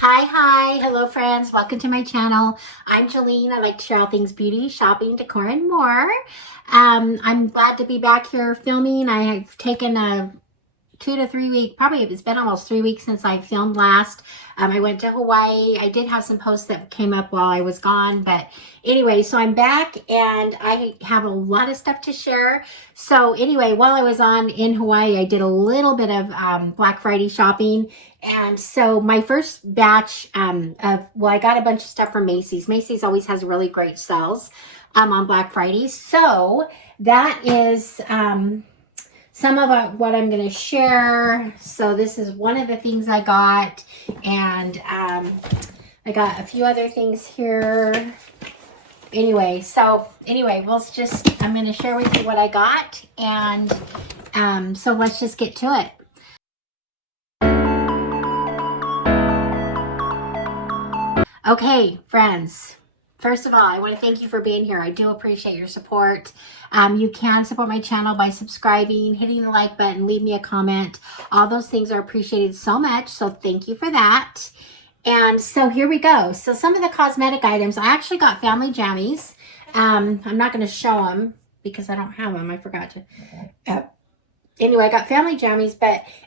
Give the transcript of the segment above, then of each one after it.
Hi, hello friends, welcome to my channel. I'm Jolene. I like to share all things beauty, shopping, decor, and more. I'm glad to be back here filming. I have taken a 2 to 3 week, probably it's been almost 3 weeks since I filmed last. I went to Hawaii. I did have some posts that came up while I was gone, but anyway, so I'm back and I have a lot of stuff to share. So anyway, while I was in Hawaii, I did a little bit of Black Friday shopping. And so my first batch I got a bunch of stuff from Macy's. Macy's always has really great sales on Black Friday. So that is some of what I'm going to share. So this is one of the things I got, and I got a few other things here. Anyway, I'm going to share with you what I got, and so let's just get to it. Okay, friends. First of all, I want to thank you for being here. I do appreciate your support. You can support my channel by subscribing, hitting the like button, leave me a comment. All those things are appreciated so much, so thank you for that. And so here we go. So some of the cosmetic items, I actually got family jammies. I'm not going to show them because I don't have them. I forgot to. Anyway, I got family jammies,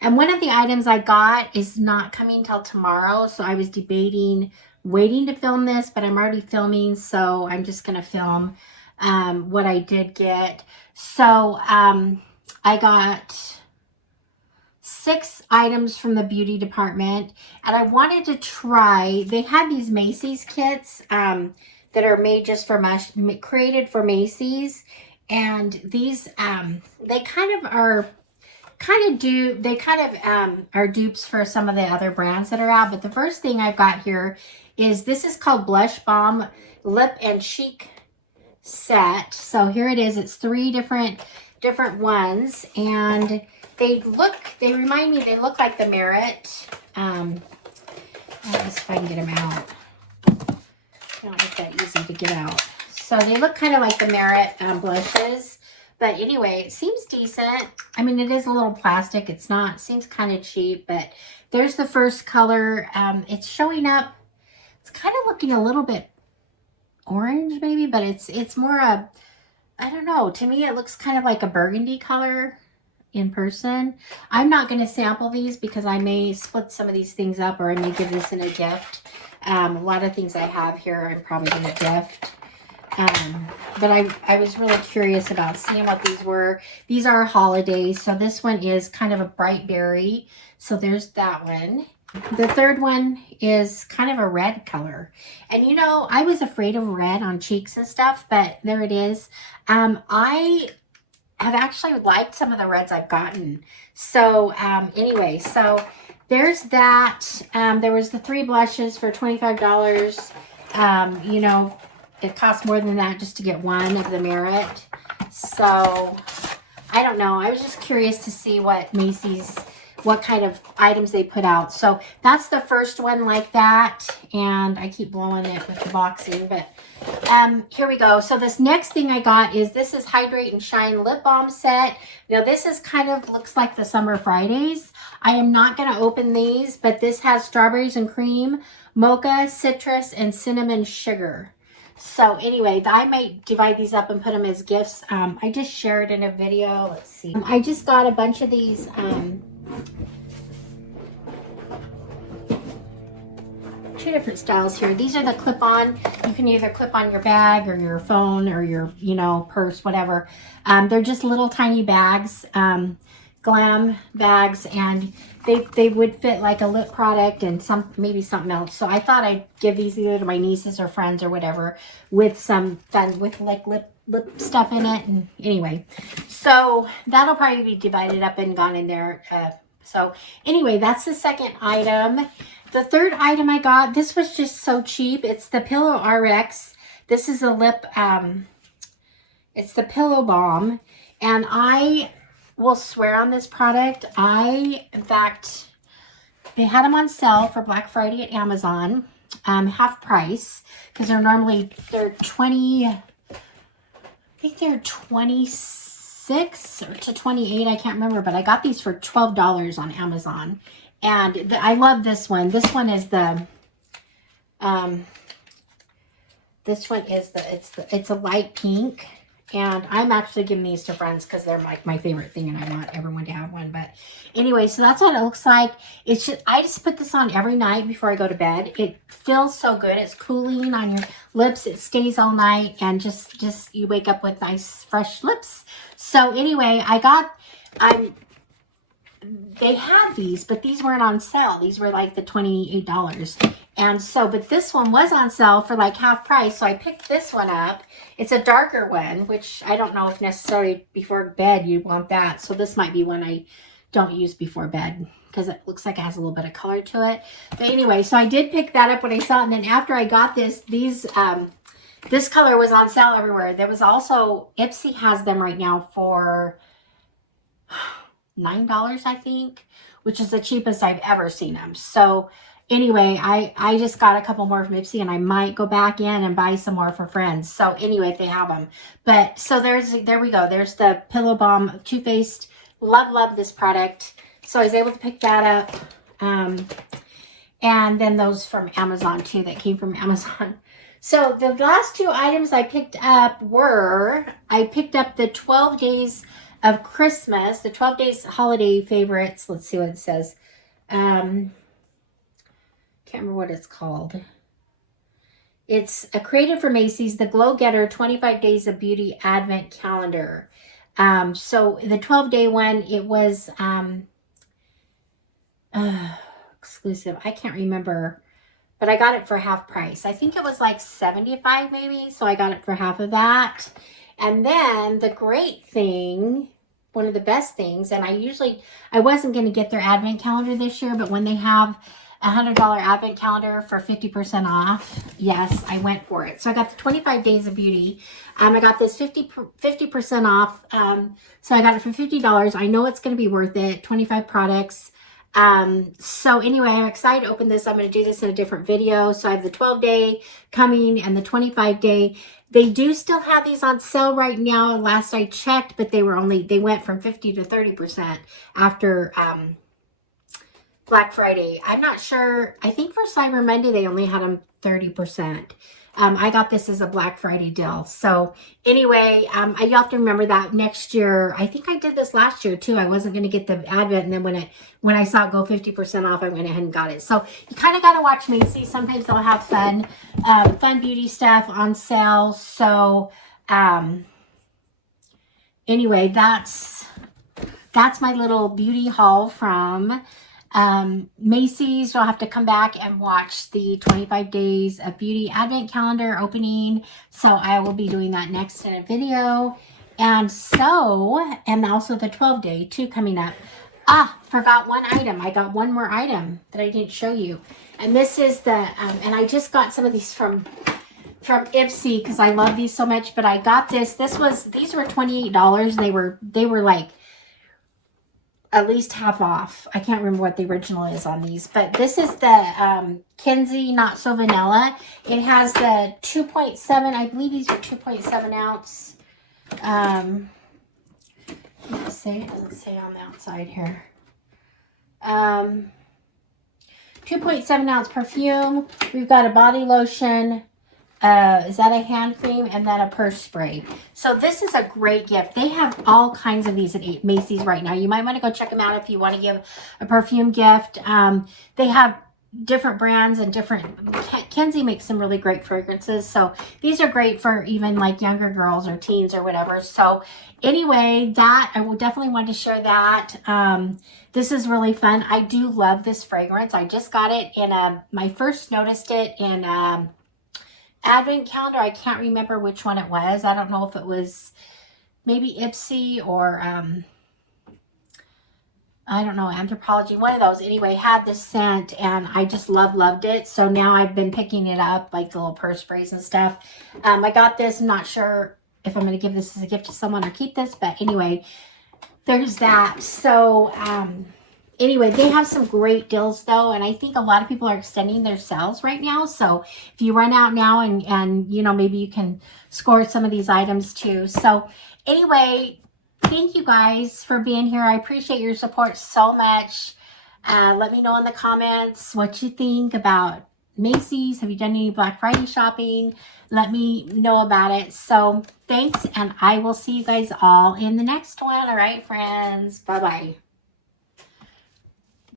and one of the items I got is not coming till tomorrow, so I was debating waiting to film this, but I'm already filming, so I'm just going to film what I did get. So I got 6 items from the beauty department, and I wanted to try, they had these Macys kits that are made just for created for Macys, and these they kind of are dupes for some of the other brands that are out. But the first thing I've got here is, this is called Blush Balm Lip and Cheek Set. So here it is. It's 3 different ones, and they look like the Merit. I'll just if I can get them out. They don't look that easy to get out. So they look kind of like the Merit blushes. But anyway, it seems decent. I mean, it is a little plastic. It seems kind of cheap, but there's the first color. It's showing up. It's kind of looking a little bit orange maybe, but it's more I don't know. To me, it looks kind of like a burgundy color in person. I'm not going to sample these because I may split some of these things up, or I may give this in a gift. A lot of things I have here I'm probably going to gift. But I was really curious about seeing what these were. These are holidays. So this one is kind of a bright berry. So there's that one. The third one is kind of a red color. And you know, I was afraid of red on cheeks and stuff, but there it is. I have actually liked some of the reds I've gotten. So anyway, so there's that. There was the 3 blushes for $25. You know, it costs more than that just to get one of the Merit. So I don't know. I was just curious to see what Macy's, what kind of items they put out. So that's the first one like that. And I keep blowing it with the boxing, but here we go. So this next thing I got is, this is Hydrate and Shine Lip Balm Set. Now this is kind of looks like the Summer Fridays. I am not going to open these, but this has strawberries and cream, mocha, citrus, and cinnamon sugar. So anyway, I might divide these up and put them as gifts. I just shared in a video. Let's see. I just got a bunch of these 2 different styles here. These are the clip-on. You can either clip on your bag or your phone or your, you know, purse, whatever. They're just little tiny bags, glam bags, and they would fit like a lip product and maybe something else. So I thought I'd give these either to my nieces or friends or whatever, with some fun, with like lip stuff in it. And anyway, so that'll probably be divided up and gone in there. So anyway, that's the second item. The third item I got, this was just so cheap. It's the Pillow RX. This is a lip, it's the Pillow Balm, and I will swear on this product. In fact, they had them on sale for Black Friday at Amazon, half price, because they're 20, I think they're 26 to 28, I can't remember, but I got these for $12 on Amazon. And I love this one. This one is the This one is it's a light pink. And I'm actually giving these to friends because they're like my favorite thing, and I want everyone to have one. But anyway, so that's what it looks like. It's just, I just put this on every night before I go to bed. It feels so good. It's cooling on your lips. It stays all night, and just you wake up with nice fresh lips. So anyway, they had these, but these weren't on sale. These were like the $28. And so, but this one was on sale for like half price. So I picked this one up. It's a darker one, which I don't know if necessarily before bed you want that. So this might be one I don't use before bed because it looks like it has a little bit of color to it. But anyway, so I did pick that up when I saw it. And then after I got this color was on sale everywhere. There was also, Ipsy has them right now for $9, I think, which is the cheapest I've ever seen them. So anyway, I just got a couple more from Ipsy, and I might go back in and buy some more for friends. So anyway, they have them. But so there we go. There's the Pillow Balm Too Faced. Love this product. So I was able to pick that up. And then those from Amazon too, that came from Amazon. So the last two items I picked up were, I picked up the 12 Days of Christmas, the 12 Days Holiday Favorites. Let's see what it says. Can't remember what it's called. It's a created for Macy's, the Glow Getter 25 Days of Beauty Advent Calendar. So the 12-day one, it was exclusive. I can't remember, but I got it for half price. I think it was like $75 maybe, so I got it for half of that. And then the great thing, one of the best things, and I wasn't going to get their advent calendar this year, but when they have a $100 advent calendar for 50% off, yes, I went for it. So I got the 25 Days of Beauty. I got this 50% off. So I got it for $50. I know it's going to be worth it. 25 products. So anyway, I'm excited to open this. I'm going to do this in a different video. So I have the 12-day coming and the 25-day. They do still have these on sale right now. Last I checked, but they went from 50 to 30% after, Black Friday. I'm not sure. I think for Cyber Monday, they only had them 30%. I got this as a Black Friday deal. So anyway, you have to remember that next year, I think I did this last year too. I wasn't going to get the Advent. And then when I saw it go 50% off, I went ahead and got it. So you kind of got to watch Macy's. Sometimes they'll have fun beauty stuff on sale. So anyway, that's my little beauty haul from Macy's. You'll have to come back and watch the 25 Days of Beauty Advent Calendar opening. So I will be doing that next in a video. And also the 12-day too coming up. Forgot one item. I got one more item that I didn't show you. And this is the, and I just got some of these from Ipsy because I love these so much. But I got this. These were $28. They were like at least half off. I can't remember what the original is on these, but this is the Kenzie Not So Vanilla. It has the 2.7, I believe these are 2.7 ounce. Let's say on the outside here. 2.7 ounce perfume. We've got a body lotion. Is that a hand cream? And then a purse spray. So this is a great gift. They have all kinds of these at Macy's right now. You might want to go check them out if you want to give a perfume gift. They have different brands and Kenzie makes some really great fragrances. So these are great for even like younger girls or teens or whatever. So anyway, I will definitely want to share that. This is really fun. I do love this fragrance. I just got it in I first noticed it in Advent calendar. I can't remember which one it was. I don't know if it was maybe Ipsy or I don't know, Anthropology, one of those. Anyway, had this scent and I just loved it. So now I've been picking it up, like the little purse sprays and stuff. I got this. I'm not sure if I'm going to give this as a gift to someone or keep this, but anyway, there's that. So anyway, they have some great deals though, and I think a lot of people are extending their sales right now. So if you run out now and you know, maybe you can score some of these items too. So anyway, thank you guys for being here. I appreciate your support so much. Let me know in the comments what you think about Macy's? Have you done any Black Friday shopping? Let me know about it. So thanks, and I will see you guys all in the next one. All right, friends. Bye-bye.